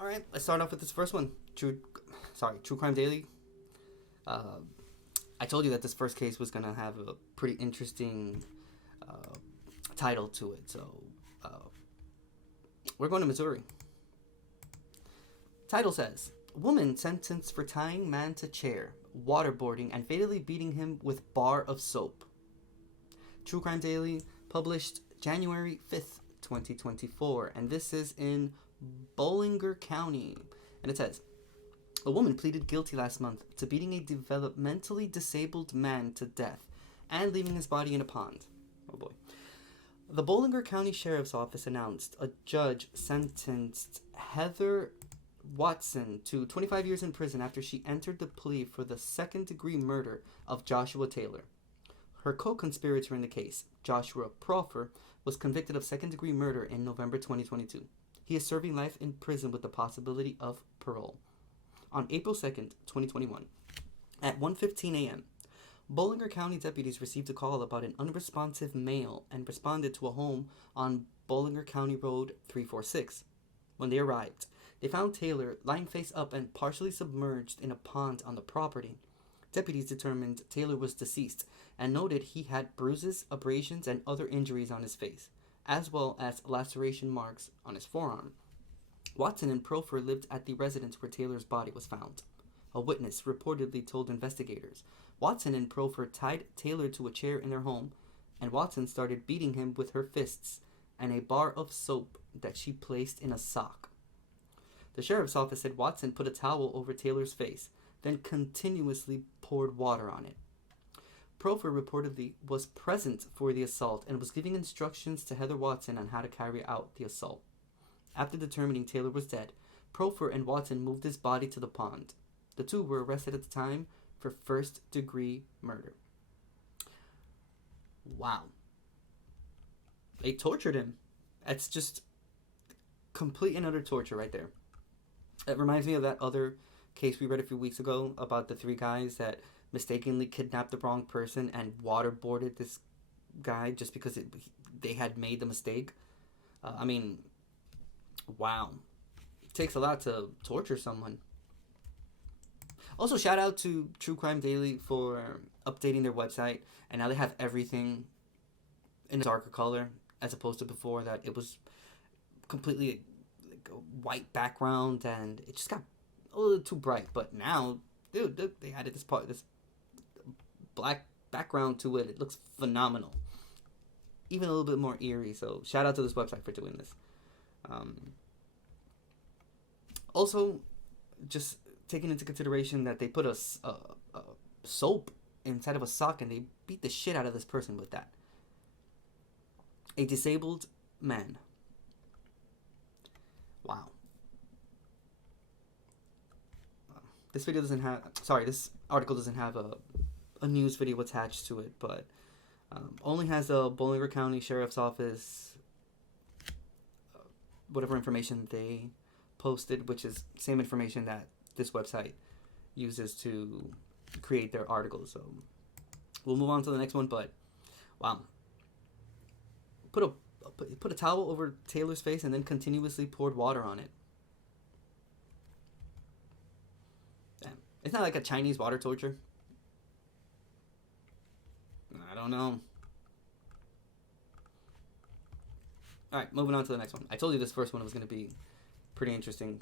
All right, let's start off with this first one. True Crime Daily. I told you that this first case was gonna have a pretty interesting title to it, so we're going to Missouri. Title says, woman sentenced for tying man to chair, waterboarding, and fatally beating him with bar of soap. True Crime Daily, published January 5th, 2024, and this is in Bollinger County. And it says, a woman pleaded guilty last month to beating a developmentally disabled man to death and leaving his body in a pond. Oh boy. The Bollinger County Sheriff's Office announced a judge sentenced Heather Watson to 25 years in prison after she entered the plea for the second-degree murder of Joshua Taylor. Her co-conspirator in the case, Joshua Proffer, was convicted of second-degree murder in November 2022. He is serving life in prison with the possibility of parole. On April 2nd, 2021, at 1:15 a.m., Bollinger County deputies received a call about an unresponsive male and responded to a home on Bollinger County Road 346. When they arrived, they found Taylor lying face up and partially submerged in a pond on the property. Deputies determined Taylor was deceased and noted he had bruises, abrasions, and other injuries on his face, as well as laceration marks on his forearm. Watson and Proffer lived at the residence where Taylor's body was found. A witness reportedly told investigators Watson and Proffer tied Taylor to a chair in their home, and Watson started beating him with her fists and a bar of soap that she placed in a sock. The sheriff's office said Watson put a towel over Taylor's face, then continuously poured water on it. Proffer reportedly was present for the assault and was giving instructions to Heather Watson on how to carry out the assault. After determining Taylor was dead, Proffer and Watson moved his body to the pond. The two were arrested at the time for first-degree murder. Wow. They tortured him. That's just complete and utter torture right there. It reminds me of that other case we read a few weeks ago about the three guys that mistakenly kidnapped the wrong person and waterboarded this guy just because they had made the mistake. Wow. It takes a lot to torture someone. Also, shout out to True Crime Daily for updating their website, and now they have everything in a darker color as opposed to before that it was completely like a white background and it just got a little too bright. But now, dude, they added this black background to it. It looks phenomenal, even a little bit more eerie. So shout out to this website for doing this. Also, just taking into consideration that they put a soap inside of a sock and they beat the shit out of this person with that. A disabled man. Wow. This article doesn't have a news video attached to it, but only has a Bollinger County Sheriff's Office, whatever information they posted, which is same information that this website uses to create their articles. So we'll move on to the next one, but wow. Put a towel over Taylor's face and then continuously poured water on it. Damn. It's not like a Chinese water torture. I don't know. Alright, moving on to the next one. I told you this first one was going to be pretty interesting.